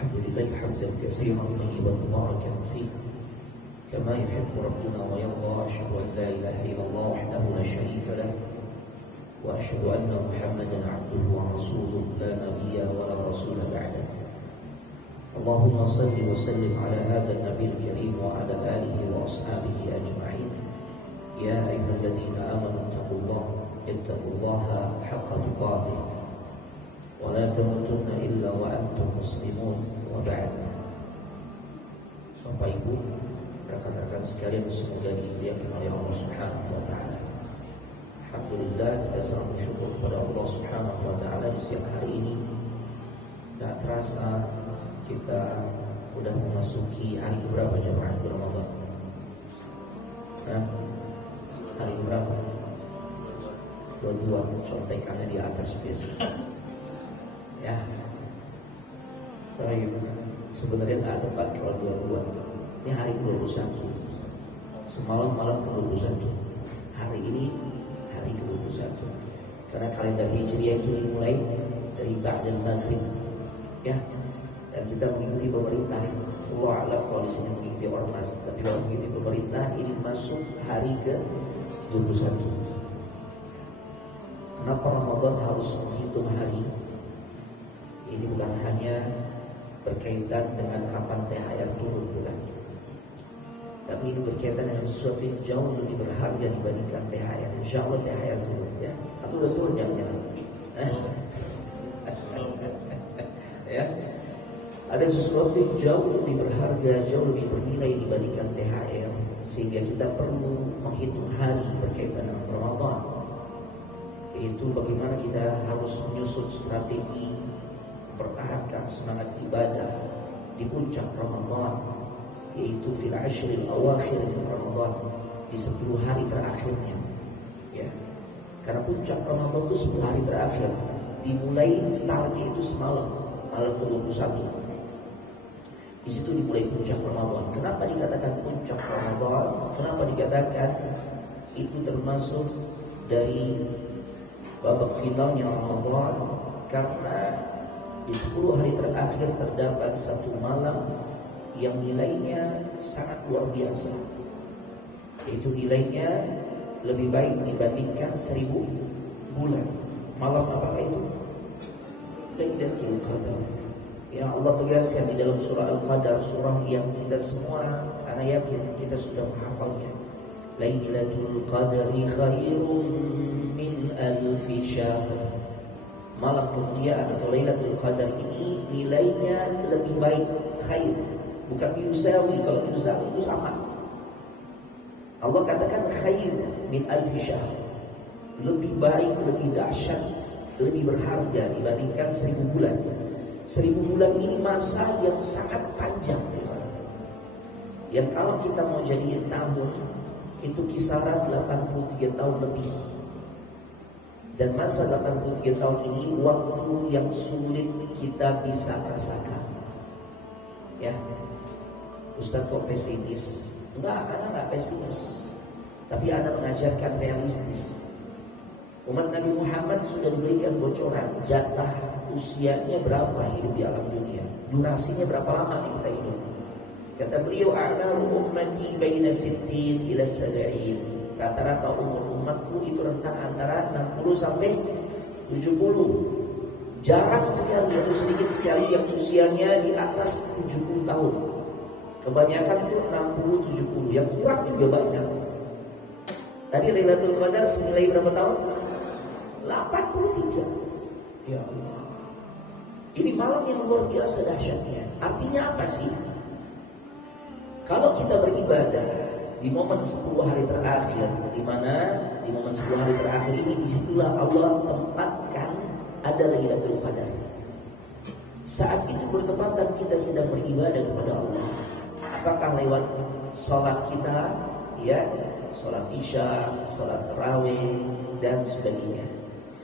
الحمد لله حمدا كثيرا طيبا مباركا فيه كما يحب ربنا ويرضى. أشهد أن لا إله إلا الله وحده لا شريك له وأشهد أن محمدا عبده ورسوله لا نبي ولا رسول بعده. اللهم صل وسلم على هذا النبي الكريم وعلى آله وأصحابه أجمعين. يا أيها الذين آمنوا اتقوا الله حق تقاته ولا تموتن إلا وأنتم مسلمون. وبعد. Bapak Ibu, rekan-rekan sekalian, semoga dimuliakan oleh Allah Subhanahu wa taala. Alhamdulillah, kita sangat bersyukur kepada Allah Subhanahu wa taala di siang hari ini. Tak terasa kita sudah memasuki hari berapa jemaah di Ramadan? Hari berapa? 22. Contekannya di atas biasa. Ya. Baik. Sebenarnya nggak tepat kalau 22. Ini hari ke-21. Semalam malam ke-21. Hari ini hari ke-21. Karena kalender Hijriah itu dimulai dari ba'dal maghrib. Ya. Dan kita mengikuti pemerintah. Allah a'lam kalau di sini mengikuti ormas, tapi kalau mengikuti pemerintah ini masuk hari ke-21. Kenapa Ramadan harus menghitung hari? Ini bukan hanya berkaitan dengan kapan THR turun, bukan. Tapi ini berkaitan dengan sesuatu yang jauh lebih berharga dibandingkan THR. Insya Allah THR turun, ya. Atau udah turun jangan-jangan. Ya. Ada sesuatu yang jauh lebih berharga, jauh lebih bernilai dibandingkan THR, sehingga kita perlu menghitung hari berkaitan dengan Ramadan. Yaitu bagaimana kita harus menyusun strategi mempertahankan semangat ibadah di puncak Ramadan, yaitu fil ashril awakhir min Ramadan, di 10 hari terakhirnya. Ya. Karena puncak Ramadan itu 10 hari terakhir, dimulai startnya itu semalam, malam ke-21. Di situ dimulai puncak Ramadan. Kenapa dikatakan puncak Ramadan? Kenapa dikatakan itu termasuk dari babak finalnya Ramadan? Karena di 10 hari terakhir terdapat satu malam yang nilainya sangat luar biasa. Yaitu nilainya lebih baik dibandingkan 1000 bulan. Malam apakah itu? Lailatul Qadar. Ya, Allah tegaskan di dalam surah Al-Qadar, surah yang kita semua, ana yakin kita sudah menghafalnya. Lailatul Qadri khairun min alfi syahr. Malam kemuliaan atau Lailatul Qadar ini nilainya lebih baik, khair. Bukan yusawi, kalau yusawi itu sama. Allah katakan khair min alfi syahr. Lebih baik, lebih dahsyat, lebih berharga dibandingkan 1000 bulan. 1000 bulan ini masa yang sangat panjang, yang kalau kita mau jadiin tahun itu kisaran 83 tahun lebih. Dan masa 83 tahun ini waktu yang sulit kita bisa rasakan. Ya, Ustaz kok pesimis? Enggak, anak enggak pesimis, tapi anak mengajarkan realistis. Umat Nabi Muhammad sudah diberikan bocoran jatah usianya berapa hidup di alam dunia, durasinya berapa lama nih kita hidup. Kata beliau, a'maru ummati baina 60 ila 70. Rata-rata umur umatku itu rentang antara 60 sampai 70. Jarang sekali atau sedikit sekali yang usianya di atas 70 tahun. Kebanyakan itu 60, 70. Yang kurang juga banyak. Tadi Lailatul Qadar senilai berapa tahun? 83. Ya Allah. Ini malam yang luar biasa dahsyatnya. Artinya apa sih? Kalau kita beribadah di momen 10 hari terakhir, di mana di momen 10 hari terakhir ini, disitulah Allah tempatkan ada Lailatul Qadar. Saat itu bertepatan kita sedang beribadah kepada Allah. Apakah lewat sholat kita, ya, sholat isya, sholat tarawih dan sebagainya.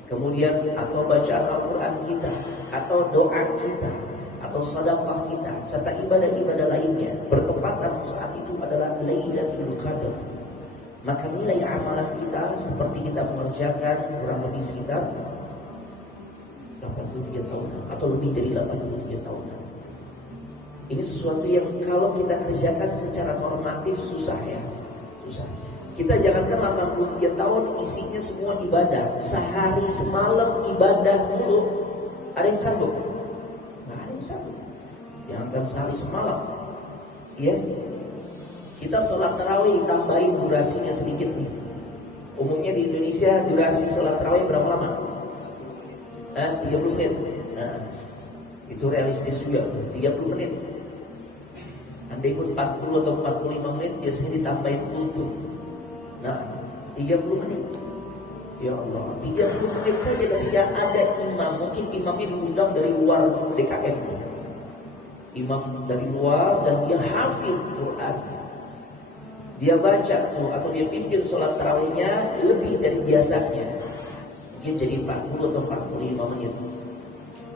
Kemudian atau bacaan Al-Quran kita, atau doa kita, atau sedekah kita, serta ibadah-ibadah lainnya bertepatan saat itu adalah Lailatul Qadar. Maka nilai amalan kita seperti kita mengerjakan kurang lebih sekitar 83 tahun atau lebih dari 83 tahun. Ini sesuatu yang kalau kita kerjakan secara normatif susah ya. Susah. Kita jangankan 83 tahun isinya semua ibadah. Sehari semalam ibadah mulu. Ada yang sanggup? Nggak ada yang sanggup. Jangankan sehari semalam. Ya. Kita sholat tarawih tambahin durasinya sedikit nih. Umumnya di Indonesia durasi sholat tarawih berapa lama? 30 menit. Nah, itu realistis juga. 30 menit. Andai pun 40 atau 45 menit biasanya ditambahin untuk. Nah, 30 menit. Ya Allah, 30 menit saja ketika ada imam, mungkin imamnya diundang dari luar DKM. Imam dari luar dan dia hafil Quran. Dia baca atau dia pimpin sholat tarawihnya lebih dari biasanya. Mungkin jadi 40 atau 45 menit.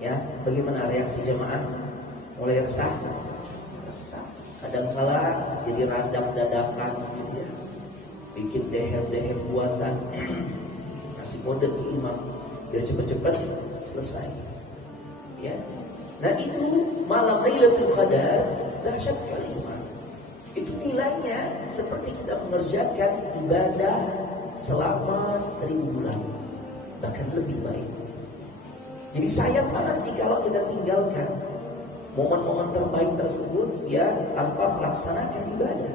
Ya, bagaimana reaksi jemaah? Mulai resah. Kadang-kala jadi radang dadakan gitu ya. Bikin deher-deher buatan. Kasih kode ke imam biar cepat-cepat selesai. Ya. Nah itu malam Lailatul Qadar dahsyat sekali. Itu nilainya seperti kita mengerjakan ibadah selama 1000 bulan, bahkan lebih baik. Jadi sayang banget kalau kita tinggalkan momen-momen terbaik tersebut ya tanpa melaksanakan ibadah.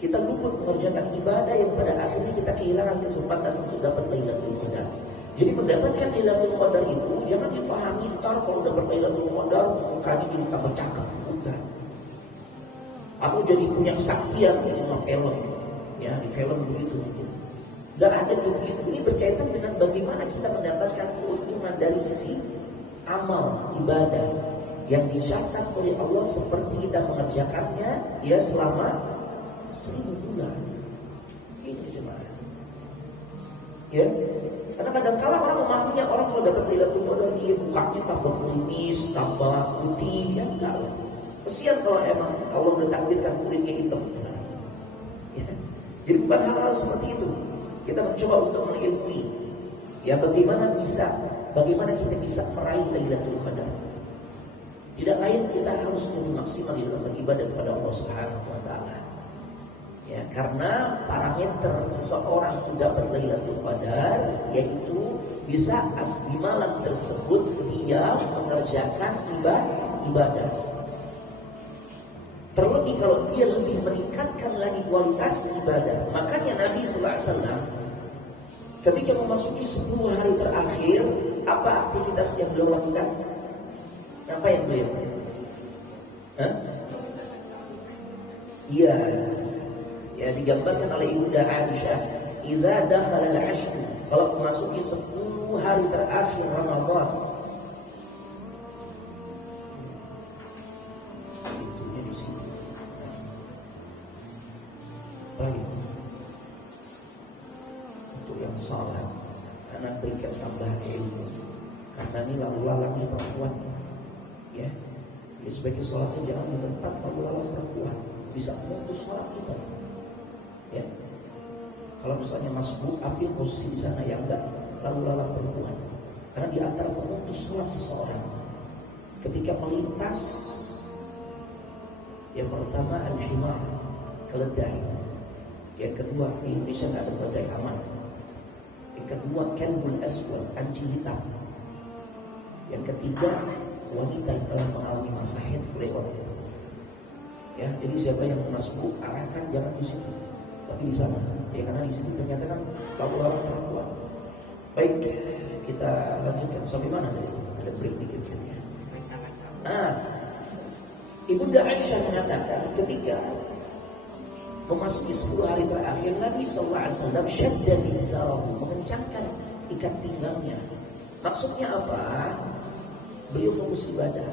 Kita luput mengerjakan ibadah yang pada akhirnya kita kehilangan kesempatan untuk dapat Lailatul Qadar. Jadi mendapatkan Lailatul Qadar itu jangan difahami ntar kalau dapat Lailatul Qadar mukanya jadi tambah cakep, bukan. Aku jadi punya kesaktian di film, ya di film begitu. Gak ada begitu. Ini berkaitan dengan bagaimana kita mendapatkan keuntungan dari sisi amal ibadah yang dicatat oleh Allah seperti kita mengerjakannya ya selama 1000 bulan. Ini jemaah. Ya, karena kadang-kala orang memahaminya orang kalau dapat Lailatul Qadar dia mukanya tambah klimis, tambah putih, ya enggak lah. Kesian kalau emang Allah udah takdirkan kulitnya hitam. Ya. Jadi bukan hal-hal seperti itu. Kita mencoba untuk mengilmui ya bagaimana kita bisa meraih Lailatul Qadar. Tidak lain kita harus lebih maksimal di dalam beribadah kepada Allah Subhanahu wa taala. Ya, karena parameter seseorang untuk dapat Lailatul Qadar yaitu di saat di malam tersebut dia mengerjakan ibadah. Terlebih kalau dia lebih meningkatkan lagi kualitas ibadah. Makanya Nabi sallallahu alaihi wasallam ketika memasuki 10 hari terakhir, apa aktivitas yang beliau lakukan? Apa yang beliau? Iya. Ya digambarkan oleh Ibunda Aisyah, "Idza dakhala al-'ashr", kalau memasuki 10 hari terakhir Ramadan. Baik. Untuk yang salah, anak berikan tambahan ilmu. Karena ini lalu lalangnya perempuan. Ya. Jadi sebagai sholatnya jangan di tempat lalu lalang perempuan. Bisa memutus sholat kita. Ya. Kalau misalnya masbuk, ambil posisi di sana yang enggak lalu lalang perempuan. Karena di antara pemutus sholat seseorang ketika melintas, yang pertama al-himar, keledai. Yang kedua, di Indonesia nggak ada keledai aman. Yang kedua, kalbul aswad, anjing hitam. Yang ketiga, wanita yang telah mengalami masa haid lewat. Ya, jadi siapa yang masbuk arahkan jangan di situ, tapi di sana. Ya karena di situ ternyata kan lalu-lalang perempuan. Baik, kita lanjutkan sampai mana tadi? Ada break dikit ya. Ibunda Aisyah mengatakan ketika memasuki 10 hari terakhir Nabi SAW syadda bi'sarahu, mengencangkan ikat pinggangnya. Maksudnya apa? Beliau fokus ibadah,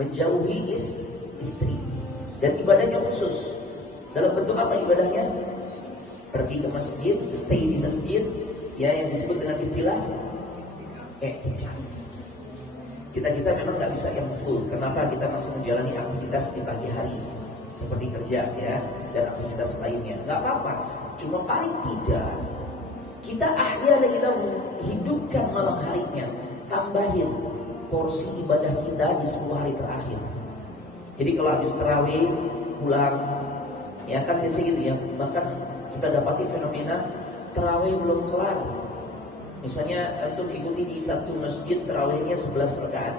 menjauhi istri, dan ibadahnya khusus. Dalam bentuk apa ibadahnya? Pergi ke masjid, stay di masjid, ya yang disebut dengan istilah i'tikaf. Kita memang nggak bisa yang full. Kenapa? Kita masih menjalani aktivitas di pagi hari seperti kerja ya dan aktivitas lainnya. Nggak apa-apa. Cuma paling tidak kita ahya lailahu, hidupkan malam harinya, tambahin porsi ibadah kita di 10 hari terakhir. Jadi kalau habis tarawih pulang, ya kan biasa gitu ya. Bahkan kita dapati fenomena tarawih belum kelar. Misalnya antum ikuti di satu masjid tarawihnya 11 rakaat,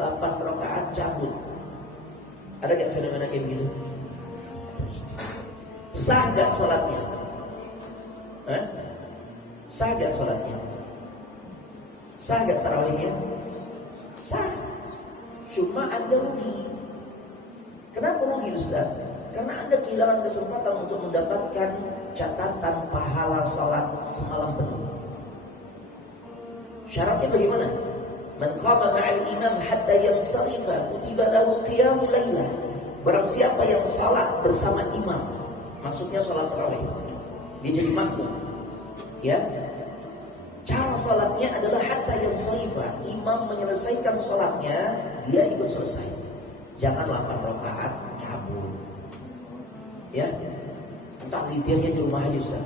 8 rakaat cabut. Ada gak fenomena kayak begitu? Sah gak sholatnya? Sah gak sholatnya? Sah gak tarawihnya? Sah. Cuma Anda rugi. Kenapa rugi Ustaz? Karena Anda kehilangan kesempatan untuk mendapatkan catatan pahala salat semalam penuh. Syaratnya bagaimana? Man qama ma'al imam hatta yansarifa kutiba lahu qiyamul lailah. Barang siapa yang salat bersama imam, maksudnya salat tarawih, dia jadi makmum. Ya. Cara salatnya adalah hatta yansarifa. Imam menyelesaikan salatnya, dia ikut selesai. Jangan 8 rakaat cabut. Ya. Entah witirnya di rumah aja Ustaz.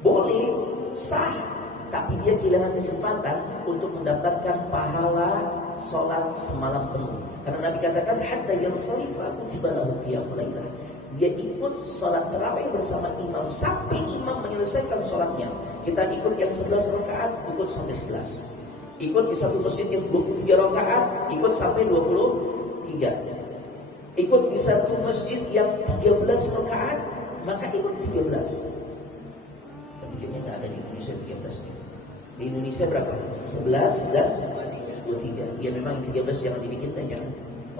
Boleh, sah, tapi dia kehilangan kesempatan untuk mendapatkan pahala sholat semalam penuh. Karena Nabi katakan hatta yansarifa kutiba lahu qiyamul lailah. Dia ikut sholat tarawih bersama imam sampai imam menyelesaikan sholatnya. Kita ikut yang 11 rakaat, ikut sampai 11. Ikut di satu masjid yang 23 rakaat, ikut sampai 23. Ikut di satu masjid yang 13 rakaat, maka ikut 13. Tapi kayaknya nggak ada di Indonesia 13 nih. Di Indonesia berapa? 11 dan 23. Ya memang 13 jangan dibikin banyak.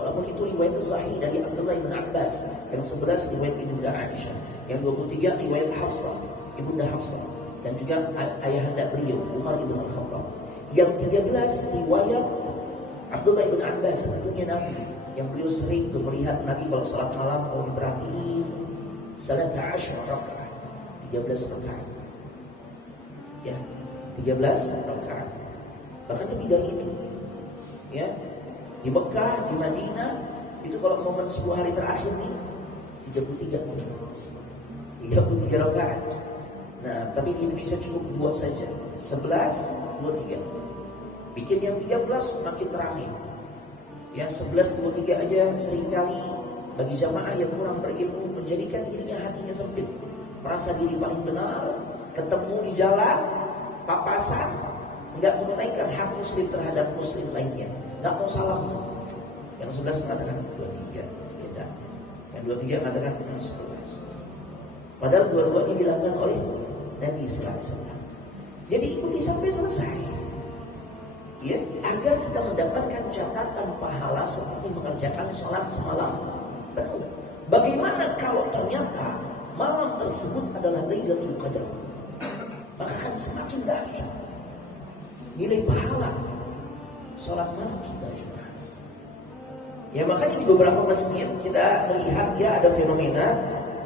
Walaupun itu riwayat sahih dari Abdullah bin Abbas. Yang 11 riwayat Ibunda Aisyah. Yang 23 riwayat Hafsah, Ibunda Hafsah. Dan juga ayahanda beliau Umar ibn Al-Khattab. Yang 13 riwayat Abdullah bin Abbas, tentunya Nabi, yang beliau sering melihat Nabi kalau salat malam, kalau diperhatiin 13 rakaat, 13 rakaat. Ya, 13 rakaat. Bahkan lebih dari itu. Ya. Di Mekah, di Madinah, itu kalau momen 10 hari terakhir nih 33 rakaat. Nah, tapi di Indonesia cukup 2 saja. 11, 23. Bikin yang 13 makin ramai. Ya, 11, 23 aja seringkali bagi jamaah yang kurang berilmu menjadikan dirinya hatinya sempit. Merasa diri paling benar, ketemu di jalan, papasan, enggak menunaikan hak muslim terhadap muslim lainnya. Enggak mau salam. Yang 11 mengatakan 23, beda. Yang 23 mengatakan 11. Padahal dua-duanya dilakukan oleh Nabi sallallahu alaihi wasallam. Jadi ikuti sampai selesai. Ya, agar kita mendapatkan catatan pahala seperti mengerjakan sholat semalam penuh. Bagaimana kalau ternyata malam tersebut adalah Lailatul Qadar? Maka akan semakin dahsyat nilai pahala sholat malam kita juga. Ya, makanya di beberapa masjid kita melihat ya ada fenomena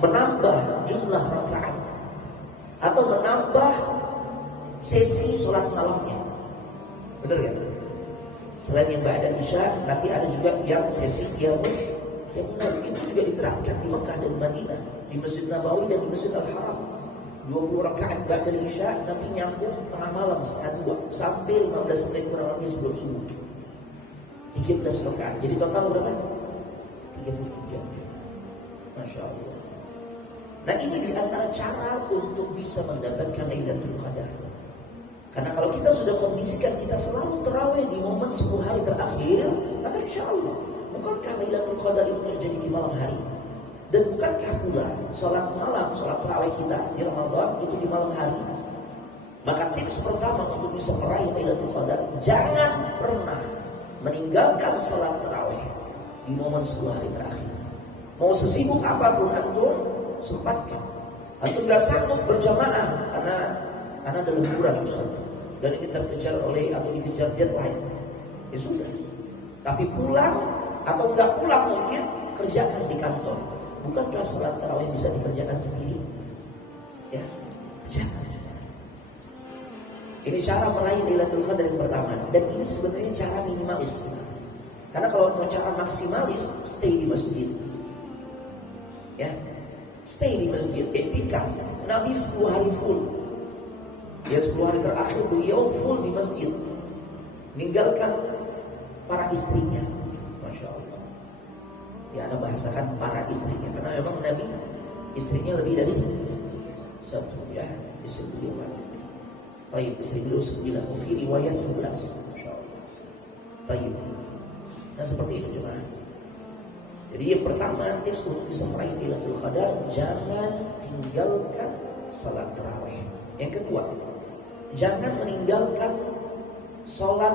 menambah jumlah rakaat atau menambah sesi sholat malamnya. Benar kan? Selain yang ba'da isya, nanti ada juga yang sesi qiyamul lail. Itu juga diterapkan di Mekah dan Madinah, di Masjid Nabawi dan di Masjid Al-Haram. 20 rakaat ba'da isya, nanti nyambung tengah malam setengah 2 sampai 15 menit kurang lebih sebelum subuh. 13 rakaat. Jadi total berapa? 33. Masya Allah. Nah, ini di antara cara untuk bisa mendapatkan Lailatul Qadar. Karena kalau kita sudah kondisikan kita selalu tarawih di momen 10 hari terakhir, maka insya Allah bukankah Lailatul Qadar itu terjadi di malam hari? Dan bukankah pula sholat malam, sholat tarawih kita di Ramadan itu di malam hari? Maka tips pertama untuk bisa meraih Lailatul Qadar, jangan pernah meninggalkan sholat tarawih di momen 10 hari terakhir. Mau sesibuk apapun antum, sempatkan. Antum gak sanggup berjamaah karena ada liburan Ustaz, dan ini terkejar oleh atau dikejar deadline, ya sudah. Tapi pulang atau enggak pulang mungkin kerjakan di kantor. Bukankah sholat tarawih bisa dikerjakan sendiri? Ya, kerjakan. Ini cara meraih Lailatul Qadar yang pertama. Dan ini sebenarnya cara minimalis. Karena kalau mau cara maksimalis, stay di masjid. Ya, stay di masjid, iktikaf. Nabi 10 hari full. Ya, 10 hari terakhir beliau full di masjid, meninggalkan para istrinya. Masya Allah. Ya, Anda bahasakan para istrinya, karena memang Nabi istrinya lebih dari satu, ya, istri beliau banyak. Taib, istri beliau 9, fi riwayat 11. Insyaallah. Taib. Nah, seperti itu juga. Jadi yang pertama, tips untuk bisa meraih Lailatul Qadar, jangan tinggalkan salat tarawih. Yang kedua, jangan meninggalkan salat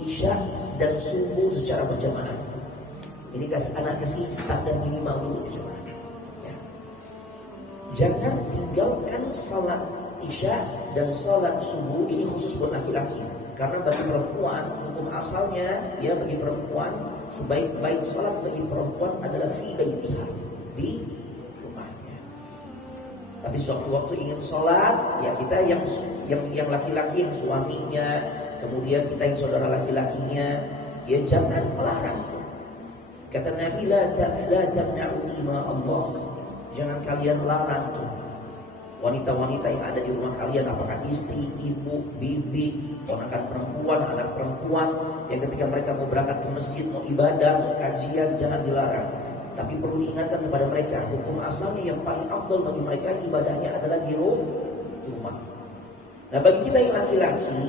Isya dan subuh secara berjamaah. Ini anak kasih standar minimal dulu berjamaah. Ya. Jangan tinggalkan salat Isya dan salat subuh, ini khusus buat laki-laki. Karena bagi perempuan, hukum asalnya ya bagi perempuan sebaik-baik salat bagi perempuan adalah fi baitiha, di rumahnya. Tapi sewaktu-waktu ingin salat, ya kita yang laki-laki, yang suaminya, kemudian kita yang saudara laki-lakinya, ya jangan melarang. Kata Nabi, la tamna'u ima Allah. Jangan kalian larang tuh wanita-wanita yang ada di rumah kalian, apakah istri, ibu, bibi, ponakan perempuan, anak perempuan, yang ketika mereka mau berangkat ke masjid, mau ibadah, mau kajian, jangan dilarang. Tapi perlu diingatkan kepada mereka, hukum asalnya yang paling afdal bagi mereka ibadahnya adalah di rumah. Nah, bagi kita yang laki-laki,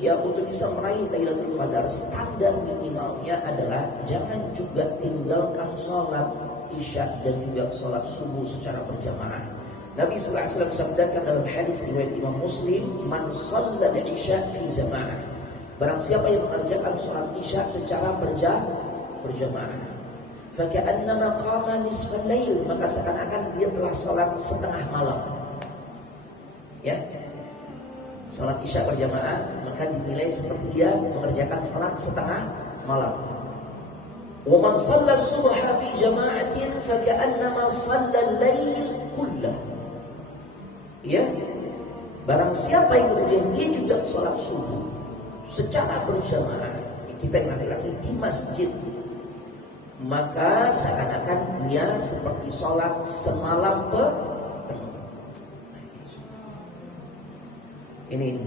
ya untuk bisa meraih Lailatul Qadar, standar minimalnya adalah jangan juga tinggalkan sholat Isya dan juga sholat subuh secara berjamaah. Nabi sallallahu alaihi wasallam sabdakan dalam hadis riwayat Imam Muslim, "Man shalla al-Isya fi jamaah." Barang siapa yang mengerjakan sholat Isya secara berjamaah, fa ka'annama qama nisfal lail, maka seakan-akan dia telah sholat setengah malam. Ya. Salat Isya berjamaah maka dinilai seperti dia mengerjakan salat setengah malam. Wa man shalla as-subha fi jama'atin fa ka'annama shalla al-lail kullah. Ya. Barang siapa yang kemudian dia juga salat subuh secara berjamaah, kita yang laki-laki di masjid, maka seakan-akan dia seperti salat semalam ini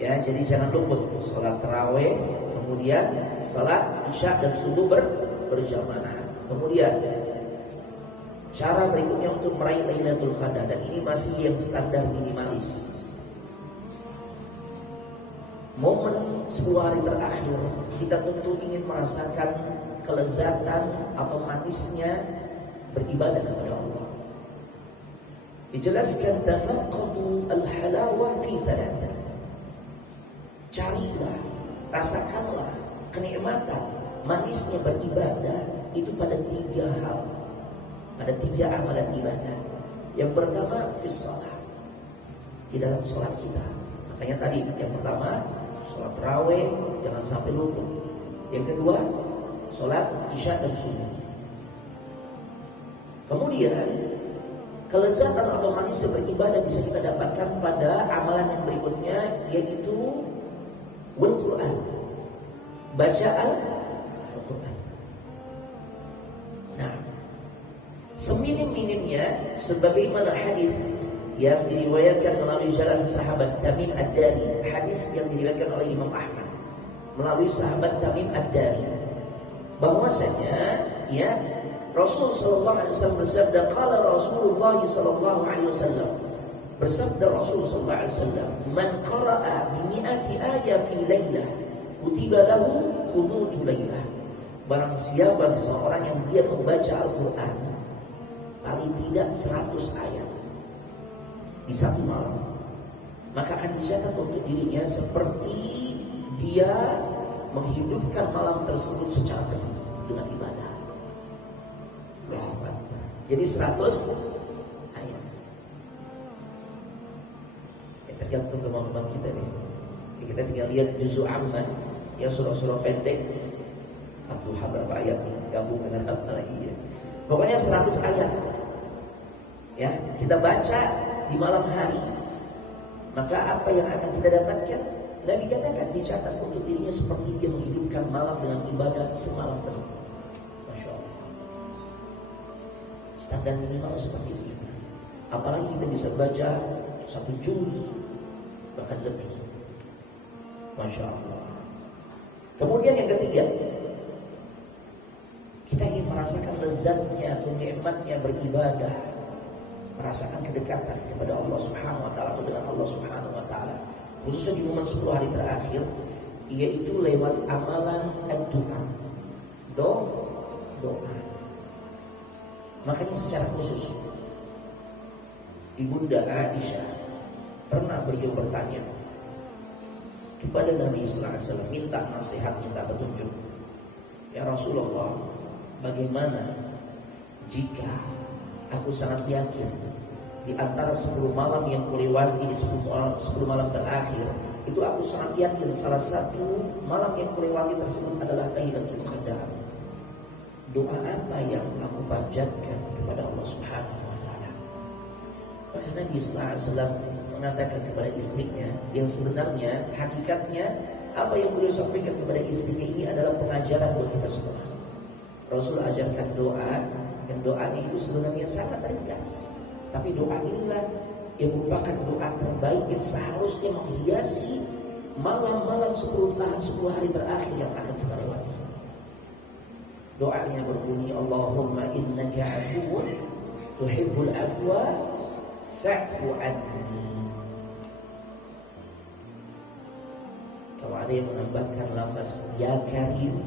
ya, jadi jangan luput salat tarawih, kemudian salat Isya dan subuh berjamaah. Kemudian cara berikutnya untuk meraih Lailatul Qadar, dan ini masih yang standar minimalis. Momen 10 hari terakhir kita tentu ingin merasakan kelezatan atau manisnya beribadah kepada Allah. Dijelaskan tafaqqadu al-halawa fi thalatha. Carilah, rasakanlah kenikmatan manisnya beribadah itu pada 3 hal. Ada 3 amalan ibadah. Yang pertama fi shalah, di dalam salat kita. Makanya tadi yang pertama salat tarawih jangan sampai luput. Yang kedua salat Isya dan subuh. Kemudian kelezatan atau manis beribadah bisa kita dapatkan pada amalan yang berikutnya, yaitu wal Quran, bacaan Al-Quran. Nah, seminim-minimnya sebagaimana hadis yang diriwayatkan melalui jalan sahabat Tamim Ad-Dari, hadis yang diriwayatkan oleh Imam Ahmad melalui sahabat Tamim Ad-Dari, bahwasanya ya Rasul sallallahu alaihi wasallam bersabda, qala Rasulullah sallallahu alaihi wasallam, bersabda Rasul sallallahu alaihi wasallam, man qara'a bi mi'ati ayah fi lailah kutiba lahu qunutu lailah. Barang siapa seseorang yang dia membaca Al-Qur'an paling tidak 100 ayat di satu malam, maka akan dicatat untuk dirinya seperti dia menghidupkan malam tersebut secara penuh dengan ibadah. Jadi 100 ayat. Ya, tergantung kemampuan kita nih. Jadi kita tinggal lihat juz'u amma, ya surah-surah pendek. Ad-Duha berapa ayat nih? Gabung dengan apa lagi ya? Pokoknya 100 ayat. Ya, kita baca di malam hari. Maka apa yang akan kita dapatkan? Nabi katakan dicatat untuk dirinya seperti dia menghidupkan malam dengan ibadah semalam penuh. Standar minimal seperti itu juga. Apalagi kita bisa baca 1 juz bahkan lebih. Masya Allah. Kemudian yang ketiga, kita ingin merasakan lezatnya atau nikmatnya beribadah, merasakan kedekatan kepada Allah Subhanahu wa taala atau dengan Allah Subhanahu wa taala, khususnya di momen 10 hari terakhir, yaitu lewat amalan doa. Makanya secara khusus Ibunda Aisyah pernah beliau bertanya kepada Nabi sallallahu alaihi wasallam, minta nasihat, minta petunjuk. Ya Rasulullah, bagaimana jika aku sangat yakin di antara 10 malam yang kulewati, di 10 malam terakhir itu aku sangat yakin salah satu malam yang kulewati tersebut adalah Lailatul Qadar. Doa apa yang aku panjatkan kepada Allah Subhanahu wa taala? Maka Nabi sallallahu alaihi wasallam mengatakan kepada istrinya, yang sebenarnya hakikatnya apa yang beliau sampaikan kepada istrinya ini adalah pengajaran buat kita semua. Rasul ajarkan doa, dan doanya itu sebenarnya sangat ringkas, tapi doa inilah yang merupakan doa terbaik yang seharusnya menghiasi malam-malam 10 hari terakhir yang akan kita lewati. Doanya berbunyi, Allahumma innaka afuwun tuhibbul afwa fa'fu anni. Kalau ada yang menambahkan lafaz ya karim,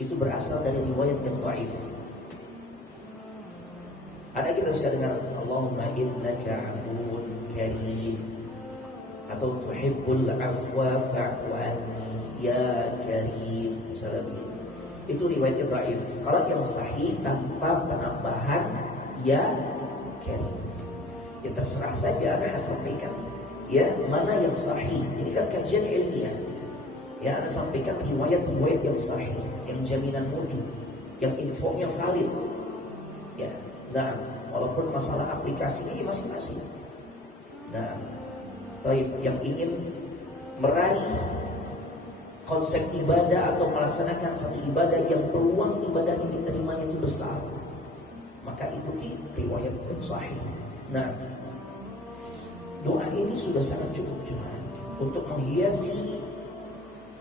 itu berasal dari riwayat yang dhaif. Ada kita suka dengar Allahumma innaka afuwun karim atau tuhibbul afwa fa'fu anni ya karim, misalnya begitu. Itu riwayatnya dhaif. Kalau yang sahih tanpa penambahan ya karim, ya terserah saja Anda sampaikan. Ya, mana yang sahih? Ini kan kajian ilmiah. Ya, Anda sampaikan riwayat-riwayat yang sahih, yang jaminan mutu, yang infonya valid. Ya, nah, walaupun masalah aplikasinya ya masing-masing. Nah, yang ingin meraih konsep ibadah atau melaksanakan satu ibadah yang peluang ibadah ini diterimanya itu besar, maka ikuti riwayat yang sahih. Nah, doa ini sudah sangat cukup juga untuk menghiasi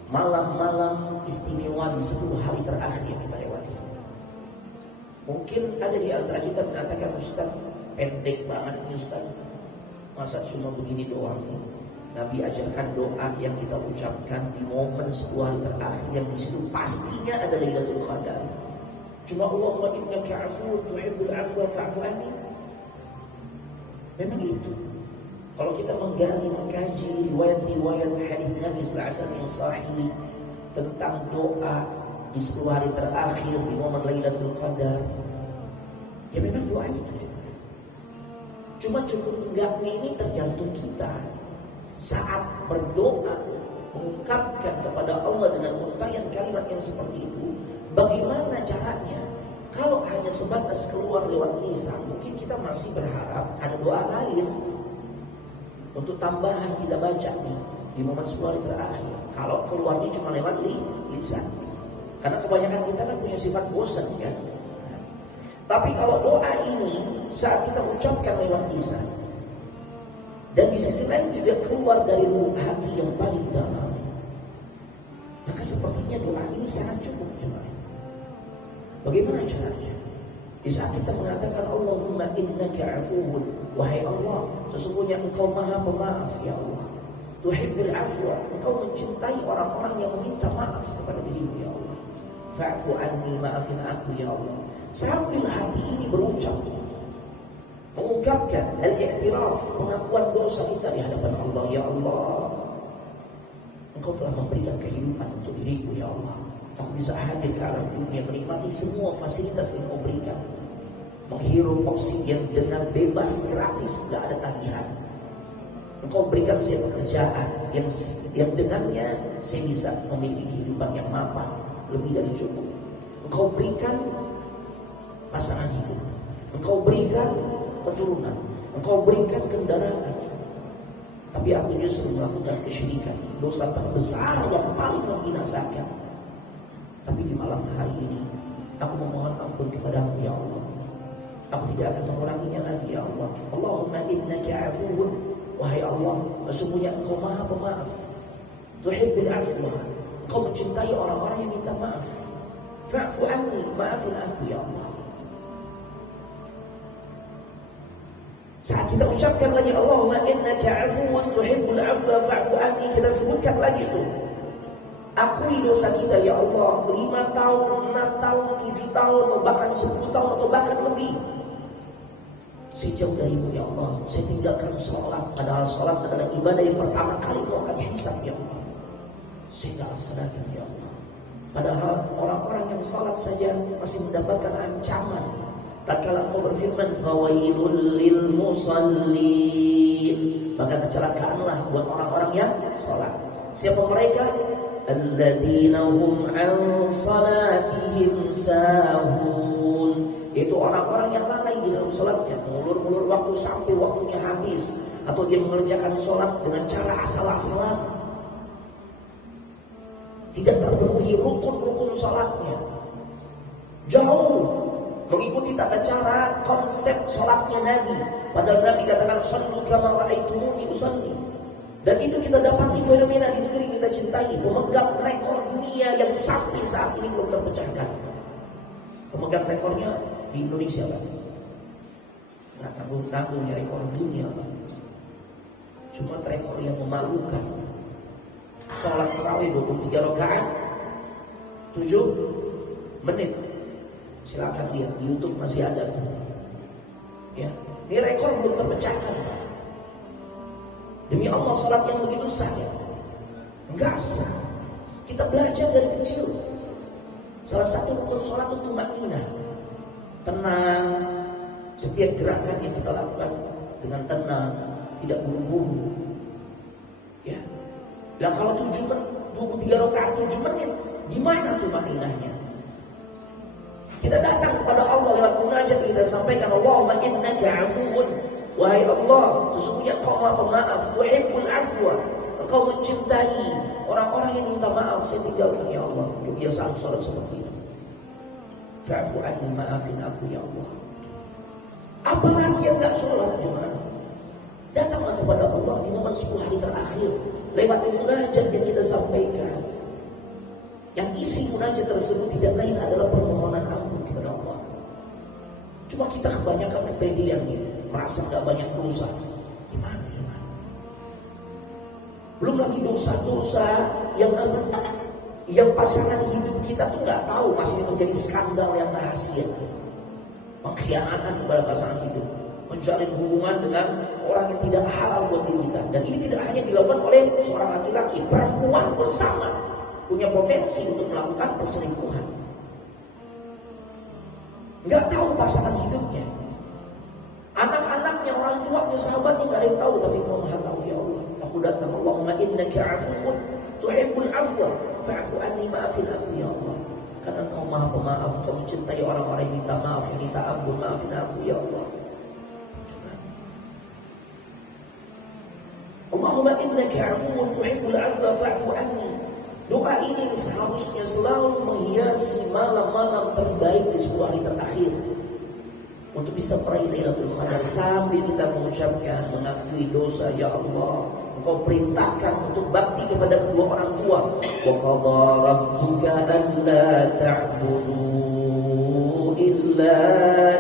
malam-malam istimewa di 10 hari terakhir yang kita lewati. Mungkin ada di antara kita mengatakan, Ustaz, pendek banget nih Ustaz, masa cuma begini doang nih? Nabi ajarkan doa yang kita ucapkan di momen 10 hari terakhir yang di situ pastinya ada Lailatul Qadar. Cuma Allahumma innaka afuwun tuhibbul afwa fa'fu anni. Memang itu. Kalau kita menggali, mengkaji riwayat-riwayat hadis Nabi sallallahu alaihi wasallam yang sahih tentang doa di 10 hari terakhir di momen Lailatul Qadar, ya memang doa itu. Cuma cukup enggaknya ini tergantung kita. Saat berdoa mengungkapkan kepada Allah dengan untayan kalimat yang seperti itu, bagaimana caranya? Kalau hanya sebatas keluar lewat lisan, mungkin kita masih berharap ada doa lain untuk tambahan kita baca di momen 10 hari terakhir. Kalau keluarnya cuma lewat lisan, karena kebanyakan kita kan punya sifat bosan kan. Tapi kalau doa ini saat kita ucapkan lewat lisan, dan di sisi lain juga keluar dari lubuk hati yang paling dalam, maka sepertinya doa ini sangat cukup jemaah. Bagaimana caranya? Di saat kita mengatakan Allahumma innaka afuwun, wahai Allah, sesungguhnya Engkau Maha Pemaaf ya Allah. Tuhibbul afwa, Engkau mencintai orang-orang yang meminta maaf kepada dirimu ya Allah. Fa'fu anni, maafin aku ya Allah. Sambil hati ini berucap, mengungkapkan al-i'tiraf, pengakuan dosa kita di hadapan Allah. Ya Allah, Engkau telah memberikan kehidupan untuk diriku ya Allah. Aku bisa hadir ke alam dunia, menikmati semua fasilitas yang Engkau berikan, menghirup oksigen dengan bebas, gratis, gak ada tagihan. Engkau berikan saya pekerjaan yang dengannya saya bisa memiliki kehidupan yang mapan, lebih dari cukup. Engkau berikan pasangan hidup, Engkau berikan keturunan, Engkau berikan kendaraan, tapi aku justru melakukan kesyirikan, dosa terbesar yang paling membinasakan. Tapi di malam hari ini aku memohon ampun kepadamu ya Allah. Aku tidak akan mengulanginya lagi ya Allah. Allahumma innaka afuwun, wahai Allah, sesungguhnya Engkau Maha Pemaaf. Tuhibbul afwa, Engkau mencintai orang-orang yang minta maaf. Fa'fu anni, maafin aku ya Allah. Saat kita ucapkan lagi Allahumma innaka afuwun tuhibbul afwa fa'fu anni, kita sebutkan lagi itu. Akui dosa kita ya Allah, 5 tahun, 6 tahun, 7 tahun, atau bahkan 10 tahun, atau bahkan lebih. Saya jauh darimu ya Allah, saya tinggalkan sholat, padahal sholat adalah ibadah yang pertama kali mau akan hisab ya Allah. Saya tidak laksanakan ya Allah. Padahal orang-orang yang sholat saja masih mendapatkan ancaman. Tatkala Engkau berfirman fawailul lil musallin, maka kecelakaanlah buat orang-orang yang sholat. Siapa mereka? Alladzina hum an salatihim sahun, itu orang-orang yang lalai di dalam sholatnya, mengulur-ulur waktu sampai waktunya habis, atau dia mengerjakan sholat dengan cara asal-asalan, tidak terpenuhi rukun-rukun sholatnya, jauh mengikuti tata cara konsep sholatnya Nabi. Padahal Nabi katakan sallu kama ra'aitumuni usalli. Dan itu kita dapati fenomena di negeri kita cintai, memegang rekor dunia yang sampai saat ini belum terpecahkan. Pemegang rekornya di Indonesia, Pak. Nggak tanggung-tanggungnya rekor dunia, Pak. Cuma rekor yang memalukan. Sholat tarawih 23 rakaat 7 menit. Silakan lihat di YouTube masih ada. Ya, ini rekor belum terpecahkan, Pak. Demi Allah, salat yang begitu sah ya? Enggak sah. Kita belajar dari kecil. Salah satu rukun salat itu maknina, tenang. Setiap gerakan yang kita lakukan dengan tenang, tidak buru-buru. Ya. Dan kalau 23 rakaat 7 menit, gimana tuh makninanya? Kita datang kepada Allah lewat munajat, kita sampaikan Allahumma innaka afuwun, wahai Allah, sesungguhnya Engkau Maha Pemaaf, tuhibbul afwa, Engkau mencintai orang-orang yang minta maaf. Saya tinggalkan ya Allah kebiasaan sholat seperti itu. Fa'fu anni, maafin aku ya Allah. Apalagi yang enggak sholat gimana? Datanglah kepada Allah di momen 10 hari terakhir lewat munajat yang kita sampaikan. Yang isi munajat tersebut tidak lain adalah permohonan ampun kepada Allah. Cuma kita kebanyakan kepedean nih, merasa gak banyak dosa. Gimana? Belum lagi dosa-dosa yang pasangan hidup kita tuh gak tahu, masih menjadi skandal yang rahasia. Pengkhianatan kepada pasangan hidup, menjalin hubungan dengan orang yang tidak halal buat diri kita. Dan ini tidak hanya dilakukan oleh seorang laki-laki, perempuan pun sama, punya potensi untuk melakukan perselingkuhan. Nggak tahu pasangan hidupnya, anak-anaknya, orang tuanya, sahabatnya nggak ada yang tahu, tapi Engkau Maha tahu ya Allah. Aku datang, Allahumma innaka afuwun tuhibbul afwa fa'fu anni, maafin aku ya Allah. Karena Engkau Maha Pemaaf, Engkau mencintai orang-orang yang minta maaf, yang minta ampun, maafin aku ya Allah. Allahumma innaka afuwun tuhibbul afwa fa'fu anni. Doa ini seharusnya selalu menghiasi malam-malam terbaik di 10 hari terakhir untuk bisa meraih Lailatul Qadar, sambil kita mengucapkan, mengakui dosa. Ya Allah, Engkau perintahkan untuk bakti kepada kedua orang tua. Wa qadha rabbuka alla ta'budu illa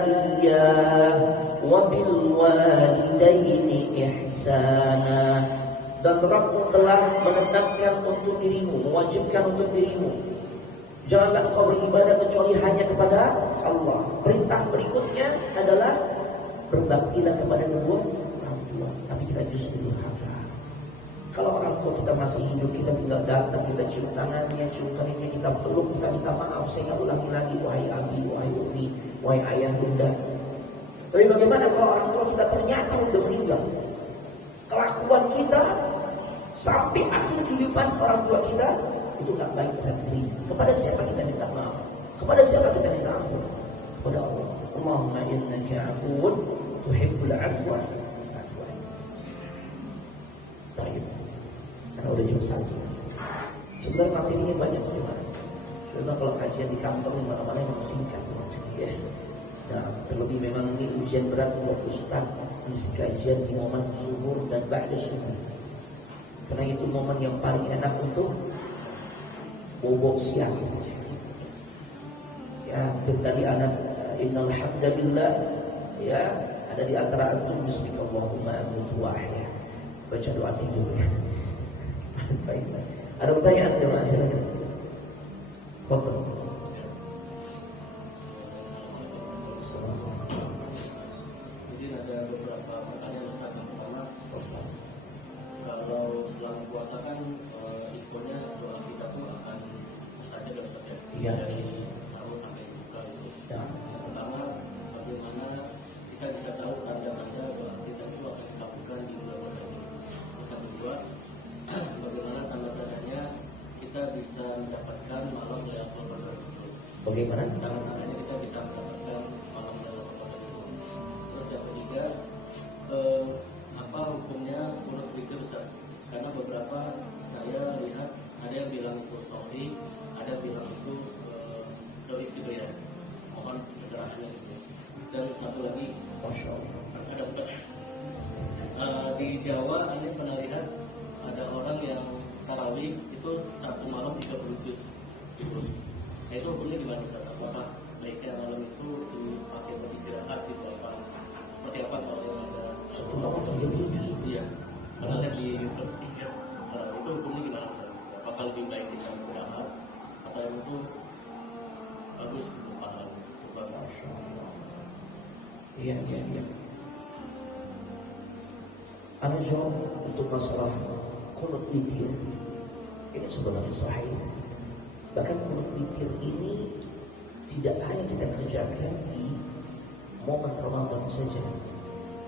iyyah wa bil walidaini ihsana. Dan Rabbmu telah menetapkan untuk dirimu, mewajibkan untuk dirimu, janganlah engkau beribadah kecuali hanya kepada Allah. Perintah berikutnya adalah berbaktilah kepada kedua orang tua. Tapi kita justru durhaka. Kalau orang tua kita masih hidup, kita tinggal datang, kita cium tangannya, cium kakinya, kita peluk, kita minta maaf. Saya nggak ulangi lagi, wahai abi, wahai umi, wahai ayah, bunda. Tapi bagaimana kalau orang tua kita ternyata sudah meninggal? Kelakuan kita sampai akhir kehidupan orang tua kita itu nggak baik dan diri. Kepada siapa kita minta maaf? Kepada siapa kita minta ampun? Kepada Allah. Allahumma innaka afuwun tuhibbul afwa fa'fu anni. Baik. Karena udah jam 1. Sebenarnya materinya banyak gimana? Coba kalau kajian di kantor mana-mana yang singkat ya. Nah, terlebih memang ini ujian berat buat ustaz. Isi kajian di momen zuhur dan ba'da subuh. Karena itu momen yang paling enak untuk bobok siang. Itu tadi anak innal hamdalillah ya, ada di antara antum bismillahumma amutu wa ahya. Baca doa tidur ya. Baik. Ada pertanyaan jemaah silakan. Foto. Jadi ada beberapa pertanyaan Ustaz. Yang pertama, kalau selama puasa kan infonya doa kita tuh akan saja dan Ustaz ya. Iya. Dari sahur sampai buka itu. Ya. Yang pertama, bagaimana kita bisa tahu tanda-tanda doa kita itu akan dikabulkan di bulan puasa ini. Terus yang kedua, bagaimana tanda-tandanya kita bisa mendapatkan malam Lailatul Qadar itu. Bagaimana? Tanda-tandanya kita bisa mendapatkan malam Lailatul Qadar itu. Terus yang ketiga, apa hukumnya kunut witir Ustaz? Karena beberapa saya lihat ada yang bilang itu sahih, ada yang bilang itu doif juga ya. Mohon penjelasannya itu. Dan satu lagi, Masya Allah. ada di Jawa ini pernah lihat ada orang yang tarawih itu satu malam 30 juz gitu. Nah itu hukumnya gimana Ustaz? Apakah sebaiknya malam itu dipakai buat istirahat gitu apa? Seperti apa kalau yang ada Satu malam 30 juz. Iya, pernah lihat di YouTube. Itu hukumnya gimana Ustaz? Apakah lebih baik kita istirahat atau yang itu bagus untuk pahala? Masya Allah. Iya, iya, iya. Anda jawab untuk masalah kunut witir. Ini sebenarnya sahih. Bahkan kunut witir ini tidak hanya kita kerjakan di momen Ramadan saja.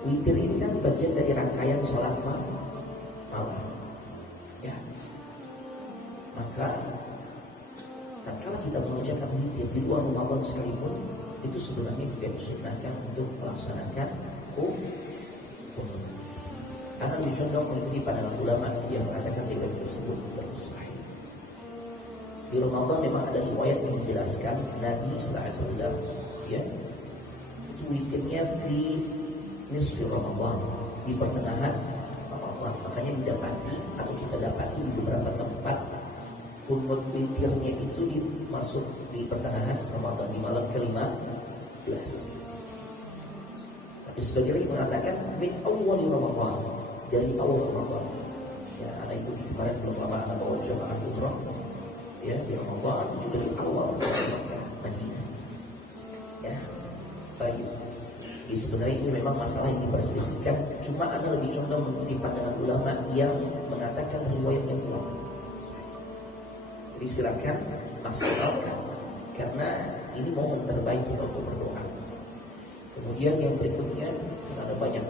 Witir ini kan bagian dari rangkaian sholat malam. Ya. Maka kalau kita mengerjakan witir di luar Ramadan sekalipun, itu sebenarnya juga disunahkan untuk melaksanakan kunut. Karena dicondong mengikuti pandangan ulama yang mengatakan riwayat tersebut bersahih. Di Ramadan memang ada riwayat yang menjelaskan Nabi sallallahu alaihi wasallam ya, itu witirnya fi nisfi Ramadan, di pertengahan Ramadan. Makanya didapati atau kita dapati di beberapa tempat kunut witirnya itu masuk di pertengahan Ramadan, di malam ke-15. Tapi sebagian lagi mengatakan min awal Ramadan, dari awal Ramadan. Ya, anak ikuti kemarin belum lama anak bawa jemaah umrah. Ya, di Ramadan juga dari awal Madinah. Ya, baik. Jadi sebenarnya ini memang masalah yang diperselisihkan. Cuma ada lebih condong mengikuti pandangan ulama yang mengatakan riwayat yang kuat. Jadi silakan maksimalkan, karena ini momen terbaik kita untuk berdoa. Kemudian yang berikutnya ada banyak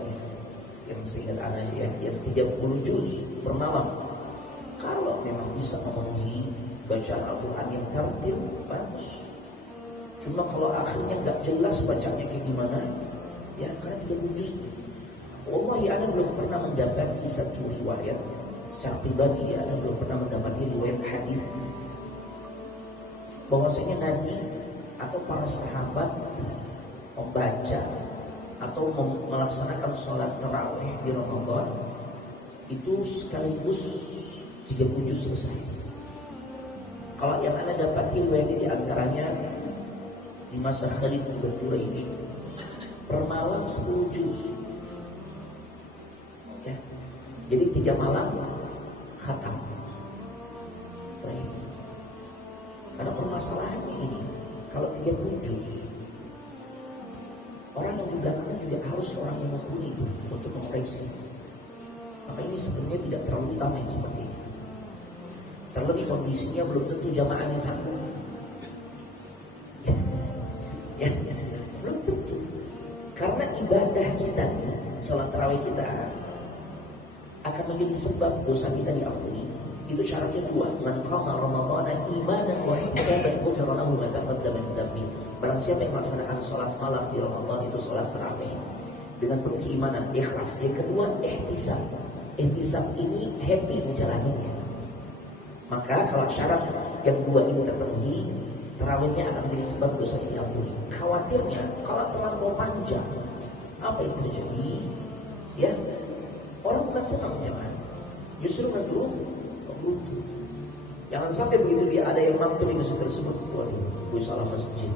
yang seingat anak ya, yang 30 juz per malam. Kalau memang bisa memenuhi bacaan Al-Quran yang tartil, bagus. Cuma kalau akhirnya nggak jelas bacanya kayak gimana, ya karena 30 juz. Wallahi ana belum pernah mendapati satu riwayat secara pribadi, ya, ana belum pernah mendapati riwayat hadis bahwasanya Nabi atau para sahabat membaca atau melaksanakan sholat tarawih di Ramadan itu sekaligus 30 juz selesai. Kalau yang Anda dapati riwayat di antaranya di masa Khalid bin Quraisy per malam 10 juz. Ya. Jadi 3 malam khatam. Karena permasalahannya ini, kalau 30 juz, orang yang di belakangnya juga harus orang yang mumpuni itu untuk mengoreksi. Maka ini sebenarnya tidak terlalu utama yang seperti ini. Terlebih kondisinya belum tentu jamaahnya sanggup. Ya, belum tentu. Karena ibadah kita, salat tarawih kita akan menjadi sebab dosa kita diampuni. Itu syaratnya 2. Man qama ramadhana imanan wa ihtisaban ghufira lahu ma taqaddama min dhanbi. Barang siapa yang melaksanakan salat malam di Ramadan, itu salat tarawih dengan penuh keimanan, ikhlas. Yang kedua, ihtisab. Ihtisab ini happy menjalaninya. Maka kalau syarat yang 2 ini terpenuhi, tarawihnya akan menjadi sebab dosa diampuni. Khawatirnya kalau terlalu panjang, apa yang terjadi? Ya, orang bukan senang jemaah, justru ngedrum. Jangan sampai begitu dia ada yang mampu di masjid tersebut, waduh, gue salah masjid.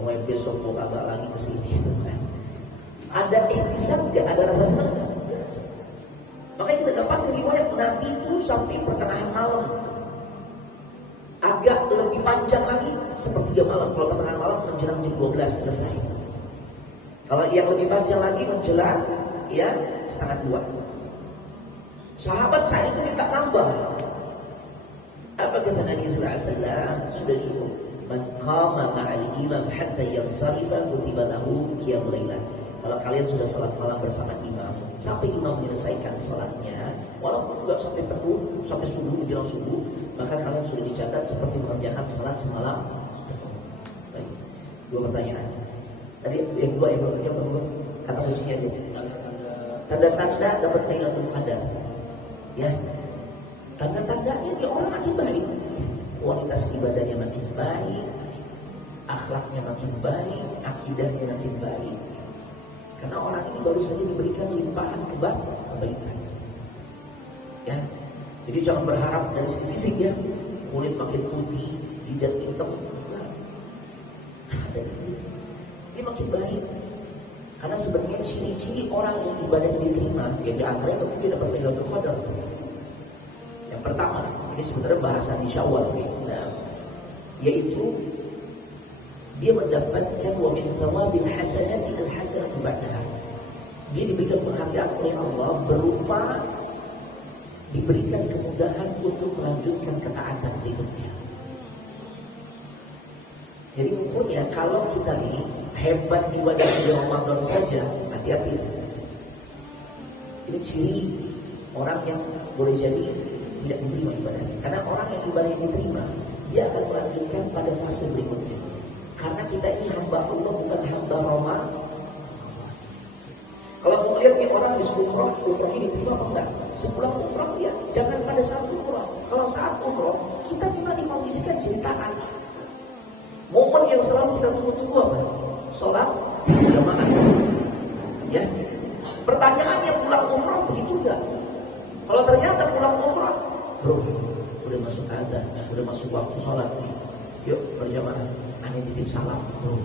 Pokoknya besok mau kagak lagi kesini. Ada ihtisab nggak? Ada rasa senang nggak? Makanya kita dapat riwayat Nabi itu sampai pertengahan malam. Agak lebih panjang lagi sepertiga malam. Kalau pertengahan malam menjelang jam 12 selesai. Kalau yang lebih panjang lagi menjelang ya setengah 2. Sahabat saya itu minta nambah. Apa kata Nabi sallallahu alaihi wasallam? Sudah cukup. Man qama ma'al imam hatta yansarifa kutiba lahu qiyamul lailah. Kalau kalian sudah salat malam bersama imam sampai imam menyelesaikan salatnya, walaupun enggak sampai penuh, sampai subuh menjelang subuh, maka kalian sudah dicatat seperti mengerjakan salat semalam. Baik. 2 pertanyaan. Tadi yang kedua kata kuncinya aja. Tanda-tanda dapat Lailatul Qadar. Ya. Tanda-tandanya dia orang makin baik. Kualitas ibadahnya makin baik, akhlaknya makin baik, akidahnya makin baik. Karena orang ini baru saja diberikan limpahan kebaikan. Ya. Jadi jangan berharap dari sisi fisik ya, kulit makin putih, jidat hitam. Ada ini makin baik. Karena sebenarnya ciri-ciri orang yang ibadah diterima, ya di antaranya tentu dia dapat Lailatul Qadar. Yang pertama, ini sebenarnya bahasa di Syawal, nah, yaitu dia mendapatkan wa min thawabil hasanati al-hasanatu ba'daha. Dia diberikan penghargaan oleh Allah berupa diberikan kemudahan untuk melanjutkan ketaatan berikutnya. Jadi ukurnya kalau kita ini hebat ibadah di Ramadan saja, hati-hati. Ini ciri orang yang boleh jadi tidak diterima ibadahnya. Karena orang yang ibadah yang diterima, dia akan melanjutkan pada fase berikutnya. Karena kita ini hamba Allah, bukan hamba Ramadan. Kalau mau lihat nih orang di umroh ini diterima apa enggak? Sepulang umroh ya, jangan pada saat umroh. Kalau saat umroh, kita memang dikondisikan ceritaan. Momen yang selalu kita tunggu-tunggu apa? Sholat jamaah. Ya. Pertanyaannya pulang umroh begitu enggak? Kalau ternyata pulang umroh, bro, udah masuk adzan, udah masuk waktu sholat nih. Yuk berjamaah, aneh titip salam, bro.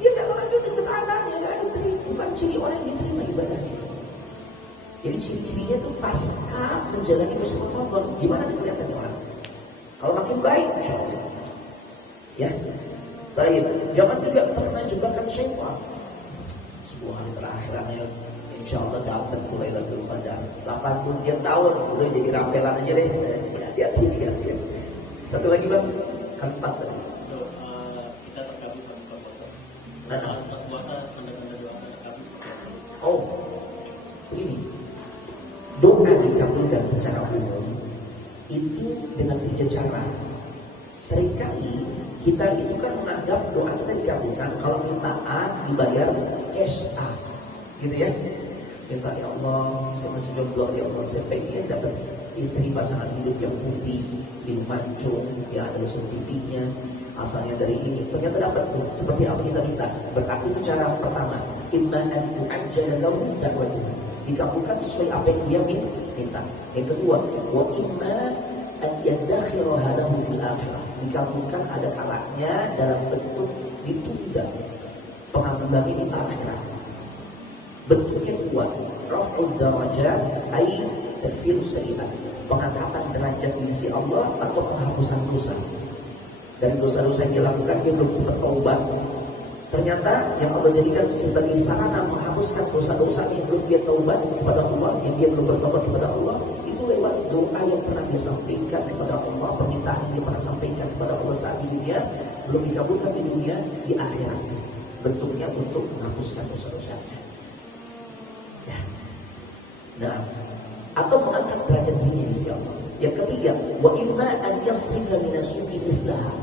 Dia nggak lanjutin ketaanannya, nggak diterima. Bukan ciri orang yang diterima ibadahnya. Jadi ciri-cirinya itu pasca menjalani musim Ramadan. Gimana kelihatannya orang? Kalau makin baik, insya Allah. Ya, baik. Jangan juga terkena jebakan syaitan. Sebuah hari terakhirnya, insya Allah dapat Lailatul Qadar. 80 tahun, udah jadi rampelan aja deh. Hati-hati, hati-hati. Satu lagi bang, kan 4 tadi. Kita terkabul sama proposal. Nah, Saat puasa tanda-tanda doa terkabul. oh, ini doa dikabulkan secara umum itu dengan 3 cara. Seringkali kita itu kan menganggap doa kita dikabulkan kalau minta A dibayar cash A, gitu ya. Minta ya Allah, saya masih jomblo ya Allah, saya pengen dapat istri pasangan hidup yang putih, hidung mancung, yang ada usul pipinya, asalnya dari ini. Ternyata dapat tuh seperti apa kita minta. Berarti itu cara pertama. Imma an tu'ajjala lahu da'watuhu. Dikabulkan sesuai apa yang dia minta. Yang kedua, wa imma an yadakhiraha lahu fil akhirah. Dikabulkan ada kalanya dalam bentuk ditunda pengambilan ini akhirat. Bentuknya dua, raf'ud darajat ai takfirus sayyi'at, pengangkatan derajat di sisi Allah atau penghapusan dosa. Dan dosa-dosa yang dilakukan dia belum sempat taubat. Ternyata yang Allah jadikan sebagai sarana menghapuskan dosa-dosa yang belum dia taubat kepada Allah, yang dia belum bertobat kepada Allah, itu lewat doa yang pernah dia sampaikan kepada Allah, permintaan yang dia pernah sampaikan kepada Allah saat di dunia, belum dikabulkan di dunia, di akhirat. Bentuknya untuk menghapuskan dosa-dosanya. Ya. Nah, atau mengangkat derajat dirinya di sisi Allah. Yang ketiga, wa imma an yasrifa minas su'i mislaha.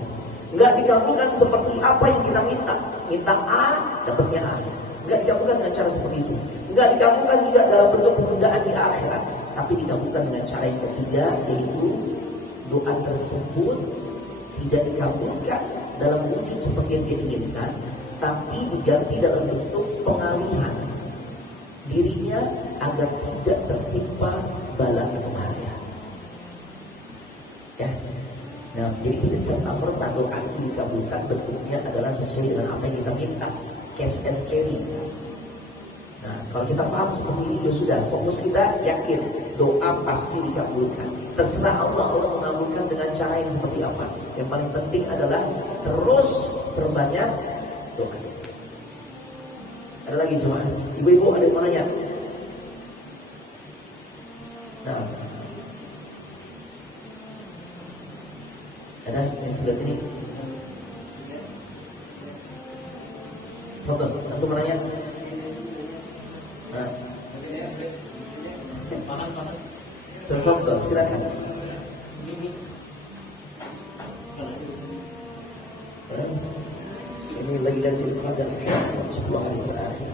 Enggak dikabulkan seperti apa yang kita minta. Minta A, dapatnya A. Enggak dikabulkan dengan cara seperti itu. Enggak dikabulkan juga dalam bentuk penundaan di akhirat. Tapi dikabulkan dengan cara yang ketiga, yaitu doa tersebut tidak dikabulkan dalam wujud seperti yang dia inginkan, tapi diganti dalam bentuk pengalihan dirinya agar tidak tertimpa bala kemarian. Ya. Nah, jadi tidak serta-merta doa itu dikabulkan bentuknya adalah sesuai dengan apa yang kita minta, cash and carry. Nah, kalau kita paham seperti ini, ya sudah, fokus kita yakin doa pasti dikabulkan. Terserah Allah, Allah mengabulkan dengan cara yang seperti apa. Yang paling penting adalah terus berbanyak doa. Ada lagi cuma, ibu-ibu ada yang mau nanya? Nah, ada yang sebelah sini? Foto, antum mau nanya? Nah, panas. terfoto, silakan. Ini Lailatul Qadar, 10 hari terakhir.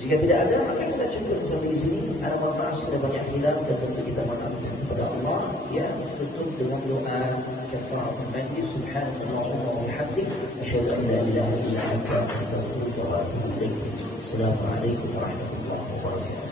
Jika tidak ada, maka kita cukup sampai di sini. Ada maaf sudah banyak hilaf dan tentu kita maafkan kepada Allah. Ya, tutup dengan doa kafaratul majlis. Subhanallah wa bihamdik, asyhadu an la ilaha illa anta, astaghfiruka wa atubu ilaik. Assalamualaikum warahmatullahi wabarakatuh.